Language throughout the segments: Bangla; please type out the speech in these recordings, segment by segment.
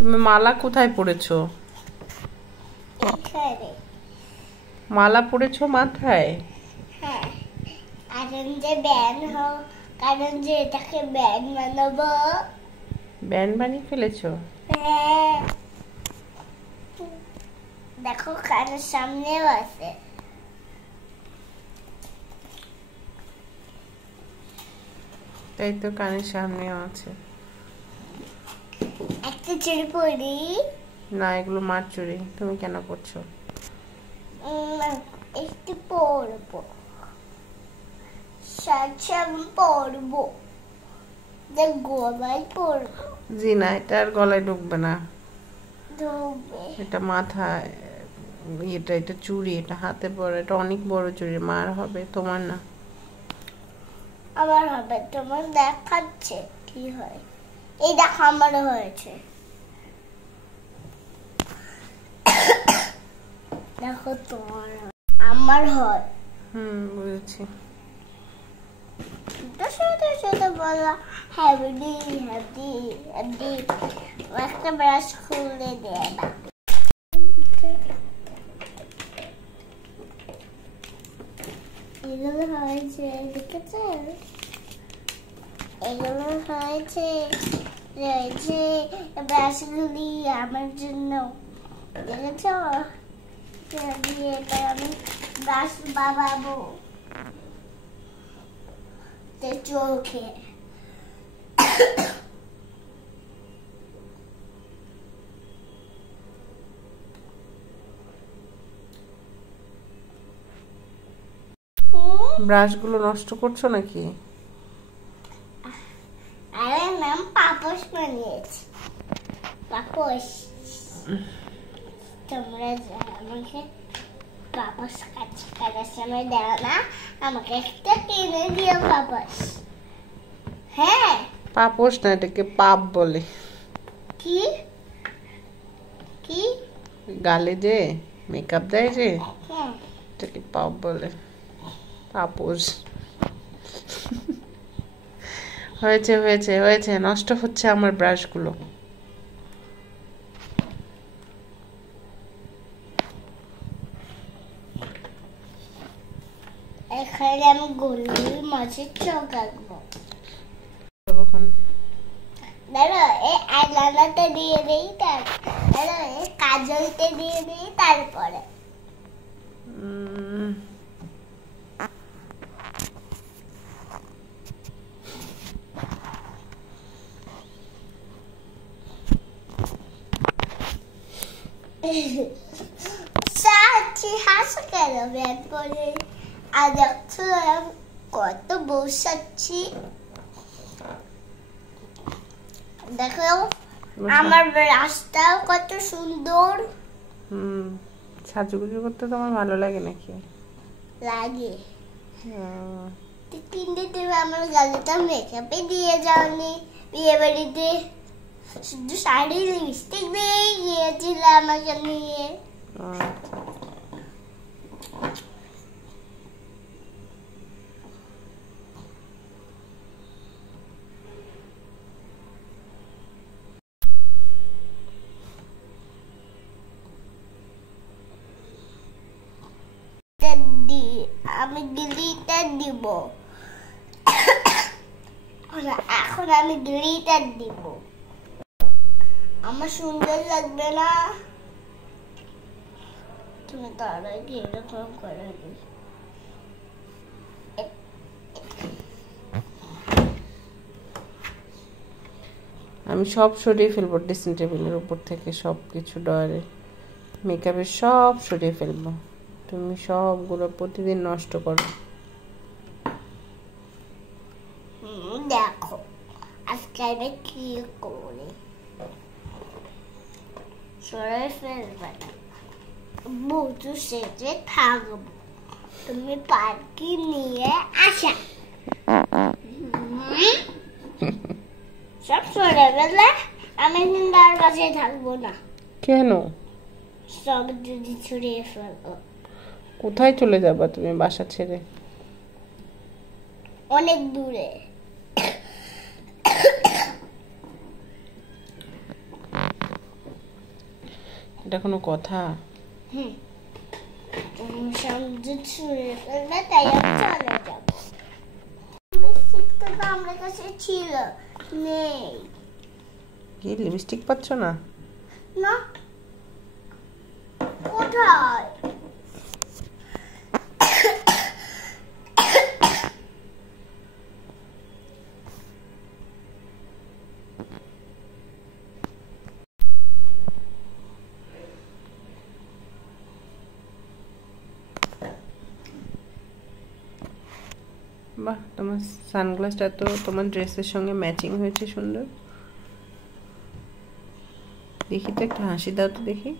তুমি মালা কোথায় পড়েছো? মালা পড়েছো মাথায়? হ্যাঁ, কারণ যে ব্যান্ড হোক, কারণ যে এটাকে ব্যান্ড বানাবো। ব্যান্ড বানিয়ে ফেলেছো? হ্যাঁ, দেখো কানের সামনেও আছে। তাই তো, কানের সামনেও আছে। একটা চুড়ি পরি না, এগুলো মার চুড়ি, তুমি কেন করছো? একটু পরবো, সাথে আমি পরবো, যে গলায় পরবো। জি না, এটা আর গলায় ঢুকবে না। ঢুকবে? এটা মাথায়, এটা চুড়ি, এটা হাতে পরে, এটা অনেক বড় চুড়ি। মার হবে, তোমার না। আমার হবে, তোমার দেখাচ্ছে কি হয়। এই দেখো আমারও হয়েছে, দেখো তোমার আমার হয়। বুঝেছি। শুধু বলা হ্যাপি হ্যাপি হ্যাপি। একটা ব্রাশ খুলে দেয় না। এগুলো হয়েছে, দেখেছেন? এগুলো হয়েছে, রয়েছে ব্রাশগুলি আমার জন্য, দেখেছ? দিয়ে এবার আমি ব্রাশ বানাবো চোখে। ব্রাশগুলো নষ্ট করছো নাকি? আরে নাম পাপোশ বানিয়েছি, পাপোশ। তোমরা আমাকে পাপোশ কাটার সময় দেও না, আমাকে একটা কিনে দিও পাপোশ। হ্যাঁ, পাপোশ না, এটাকে পাপ বলে। কি কি? গালে যে মেকআপ দেয় যে, হ্যাঁ, এটাকে পাপ বলে, পাপোশ। হয়েছে হয়েছে হয়েছে, নষ্ট হচ্ছে আমার ব্রাশগুলো। এখানে আমি গরুর মাছের চোখ আঁকবো। দাঁড়া, এই আইলাইনারটা দিয়ে দিই, দাঁড়া এই কাজলটা দিয়ে দিই, তারপরে হাসো কেন ব্যাগ পরে? আর দেখছো কত বসাচ্ছি, দেখো আমার রাস্তাও কত সুন্দর। সাজুগুজু করতে তোমার ভালো লাগে নাকি? লাগে। তিনটে তুমি আমার গালেটা মেকআপে দিয়ে যাওনি বিয়ে বাড়িতে, শুধু শাড়ি লিপস্টিক দিয়ে গিয়েছিল আমাকে নিয়ে। আমি গ্লিটার দিব, এখন আমি গ্লিটার দিব। আমার সুন্দর লাগবে না? তুমি তার আগে এরকম করে দিই। আমি সব সরিয়ে ফেলবো ড্রেসিং টেবিলের উপর থেকে, সব কিছু ডয়ারে মেকআপের সব সরিয়ে ফেলবো। তুমি সবগুলো প্রতিদিন নষ্ট করো। দেখো আজকে আমি কি করি, সরে ফেলবে না, বুঝু সেজে থাকবো। তুমি পার্কে নিয়ে আসা, সব সরে ফেললে আমি কিন্তু আর বাসায় থাকবো না। কেন? সব যদি ছড়িয়ে ফেলবো। কোথায় চলে যাবা তুমি বাসা ছেড়ে? অনেক দূরে। এটা কোনো কথা? তুমি সমঝে শুনে ফেলবে, তাই আমি চলে যাব। লিপস্টিকটা তো আমার কাছে ছিল, নেই। কি লিপস্টিক পাচ্ছ না? না, কোথায়? বাহ, তোমার সানগ্লাসটা তো তোমার ড্রেসের সঙ্গে ম্যাচিং হয়েছে, সুন্দর। দেখি তো, একটা হাসি দাও তো দেখি।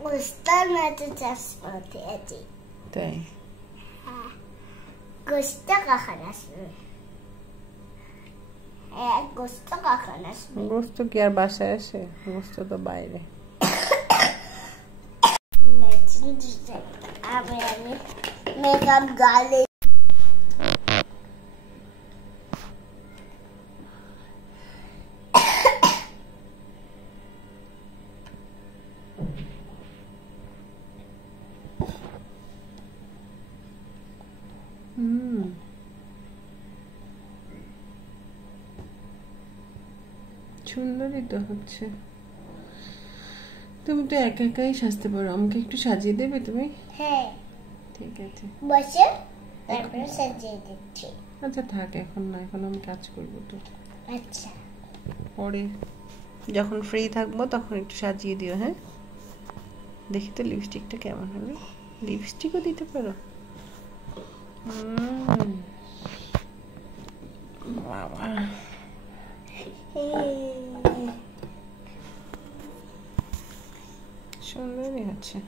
গোস্তার মতো চশমা দিয়েছি। তাই? গোস্তা কখন আসবে? হ্যাঁ, গোস্তা কখন আসবে? গোস্ত কি আর বাসায় আসে? গোস্ত তো বাইরে। আমি মেকআপ গালে সুন্দরই তো হচ্ছে। তুমি তো একা একাই সাজতে পারো, আমাকে একটু সাজিয়ে দেবে তুমি? হ্যাঁ, ঠিক আছে, বসে তারপরে সাজিয়ে দিচ্ছি। আচ্ছা থাক, এখন না, এখন আমি কাজ করবো তো। আচ্ছা, পরে যখন ফ্রি থাকবো তখন একটু সাজিয়ে দিও। হ্যাঁ, দেখি তো লিপস্টিকটা কেমন হলো। লিপস্টিকও দিতে পারো? বাবা, সুন্দরই আছে।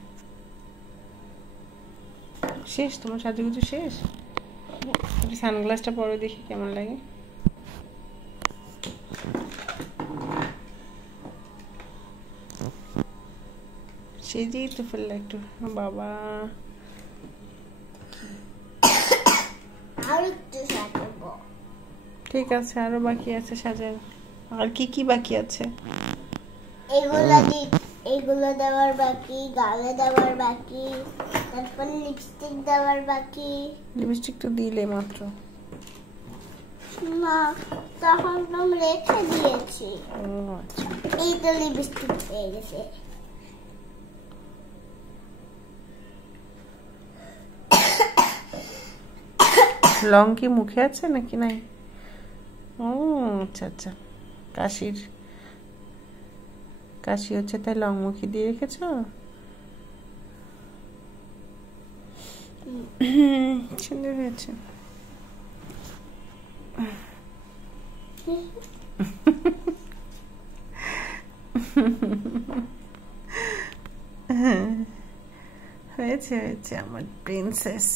শেষ তোমার সাজুগুজু শেষ? সানগ্লাসটা পরে দেখি কেমন লাগে। সেজেই তো ফেললে একটু। বাবা, আর একটু সাজাবো। ঠিক আছে, আরো বাকি আছে সাজার। আর কি কি বাকি আছে? এগুলো দেওয়ার বাকি, গালে দেওয়ার বাকি, তারপর লিপস্টিক দেওয়ার বাকি। লিপস্টিক তো দিলে মাত্র। না, তখন তো আমি রেখে দিয়েছি। ও আচ্ছা, এই তো লিপস্টিক পেয়ে গেছে। লং কি মুখে আছে নাকি নাই? ও আচ্ছা আচ্ছা, কাশি হচ্ছে তাই লং মুখে দিয়ে রেখেছ। সুন্দর হয়েছে। হয়েছে হয়েছে আমার প্রিন্সেস।